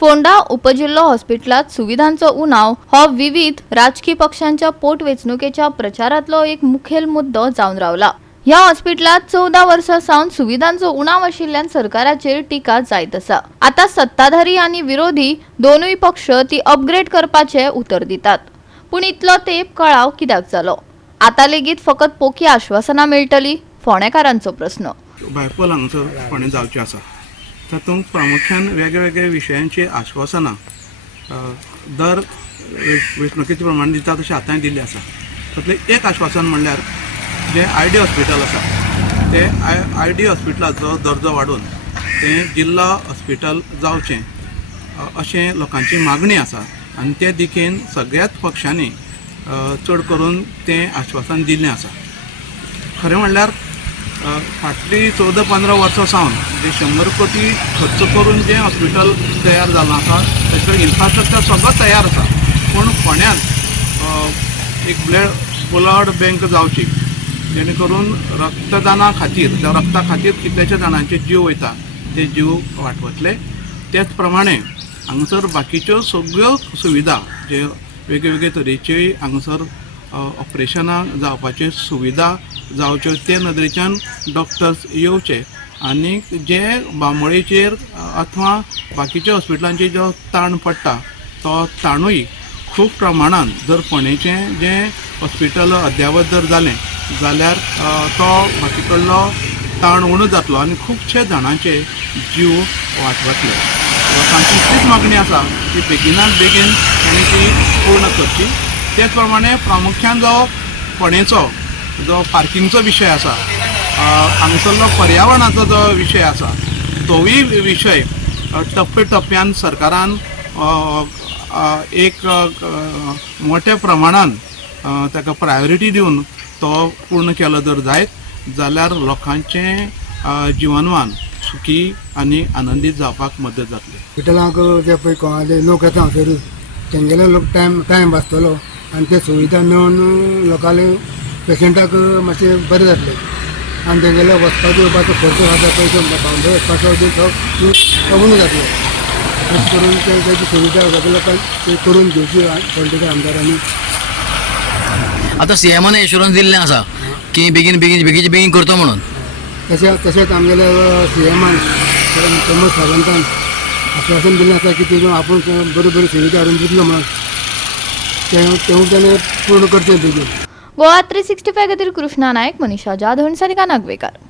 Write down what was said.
फोंडा उपजिल्हा हॉस्पिटलात सुविधांचो उणाव हो विविध राजकीय पक्षांच्या पोटवेंचणुकेच्या प्रचारातलो एक मुखेल मुद्दो जावन रावला। ह्या हॉस्पिटलात 14 वर्सां सावन सुविधांचो उणाव आशिल्ल्यान सरकाराचेर टिका जायत आसा। आता सत्ताधारी आणि विरोधी दोनूय पक्ष ती अपग्रेड करपाचे उतर दितात, पूण इतलो तेंप कळाव कित्याक जालो? आता लेगीत फकत पोकी आश्वासनां मेळटली? फोंडेकारांचो प्रश्न। बायपोल हांगासर फोंडें जावचें आसा, तातूंत प्रामुख्यान वेगवेगळ्या विशयांची आश्वासनां दर वेंचणुकेचे प्रमाण दिता तशें आतांय दिल्ली आसा। तातूंतलें एक आश्वासन म्हणल्यार जें आय.डी. हॉस्पिटल आसा ते आय.डी. हॉस्पिटलाचो दर्जो वाडोवन तें जिल्हा हॉस्पिटल जावचें अशें लोकांची मागणी आसा आनी ते दिकेन सगळ्याच पक्षांनी चड करून तें आश्वासन दिल्लें आसा। खरें म्हणल्यार फाटलीं 14-15 वर्सां सावन जे 100 कोटी खर्च करून जें हॉस्पिटल तयार जालां आसा तेचो इन्फ्रास्ट्रक्चर सगळो तयार आसा, पूण फोंड्यांत एक ब्लड बँक जावची जेणे करून रक्तदाना खातीर जावं रक्ता खातीर कितलेशे जाणांचे जीव वयता ते जीव वाटवतले। तेच प्रमाणे हांगासर बाकीच्यो सगळ्यो सुविधा जे वेगवेगळे तरेचे हांगासर ऑपरेशनां जावपाच्यो सुविधा जावच्यो ते नदरेच्यान डॉक्टर्स येवचे आनी जे बांबोळेचेर अथवा बाकीच्या हॉस्पिटलांचेर जो ताण पडटा तो ताणूय खूब प्रमाणान जर फोंडेचें जें हॉस्पिटल अद्यावत जर जालें जाल्यार तो बाकीकडलो ताण उणो जातलो आनी खुबशे जाणांचे जीव वाचवतले। लोकांची इतलीच मागणी आसा की बेगिनात बेगीन तांणी ती पूर्ण करची। तेच प्रमाणे प्रामुख्यान जो फोंडेचो जो पार्किंगचो विशय आसा, हांगासरलो पर्यावरणाचो जो विशय आसा तोवूय विशय टप्प्यान सरकारान एक मोठ्या प्रमाणान ताका प्रायोरिटी दिवन तो पूर्ण केलो जर जायत जाल्यार लोकांचें जिवनमान सुखी आनी आनंदीत जावपाक मदत जातली। हॉस्पिटलांक जे पळय कोणाले लोक येता हांगासर तेंगेले लोक टायम वाचतलो आनी ते सुविधा मेळून लोकांले पेशंटाक मातशें बरें जातलें आनी तेंगेले वचपाचो येवपाचो खर्च आसा पळय बांबोळे वचपाचो कमी जातलो। अशें करून तेची सुविधा सगळ्या लोकांक करून घेवची पॉलिटिकल आमदारांनी। आता सीएमान एश्युरन्स दिल्लें आसा की बेगीन करतो म्हणून। तशेंच आमगेले सीएमान प्रमोद सावंतान आश्वासन दिल्लें आसा की तेजो आपूण बऱ्यो सुविधा हाडून दितलो म्हणून तेवूय ताणें पूर्ण करचें बेगीन। गोवा 365 खातीर कृष्णा नायक, मनीषा जाधव, सारिका नागवेकर।